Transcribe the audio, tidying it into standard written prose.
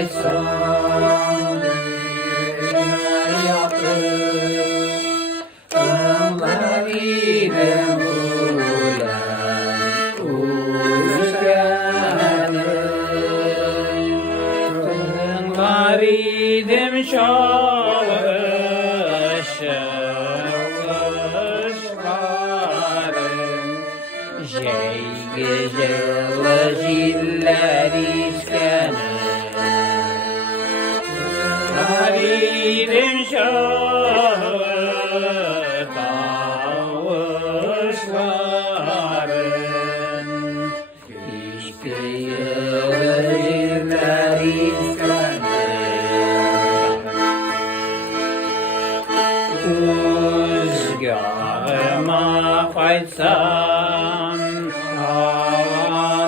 kaysan yapıp Ömrüden ulan uşkanım Ömrüden çalışmışlarım Jey geceli jiller iskanım Ömrüden çalışmışlarım İşte jiller iskanım Uzgarıma kaysa